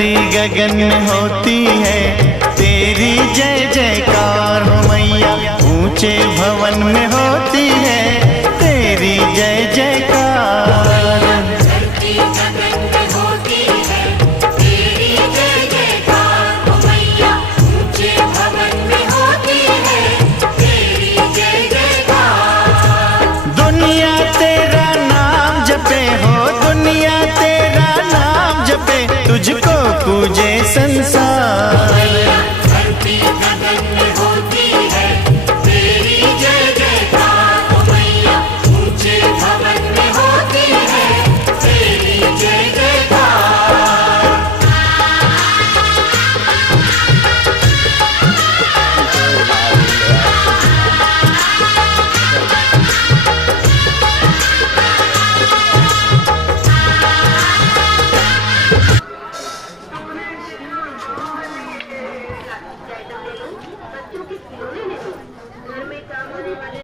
धरती गगन में होती है तेरी जय जयकार हो मैया। ऊंचे भवन में होती है तेरी जय जयकार। धरती गगन में होती है तेरी जय जयकार हो मैया। ऊंचे भवन में होती है तेरी जय जयकार। दुनिया तेरा नाम जपे हो, दुनिया तेरा नाम जपे, तुझको पूजे संसार। धरती गगन में होती है तेरी जय जयकार हो मैया। ऊंचे भवन में होती है तेरी जय जयकार। बच्चों की खिलौने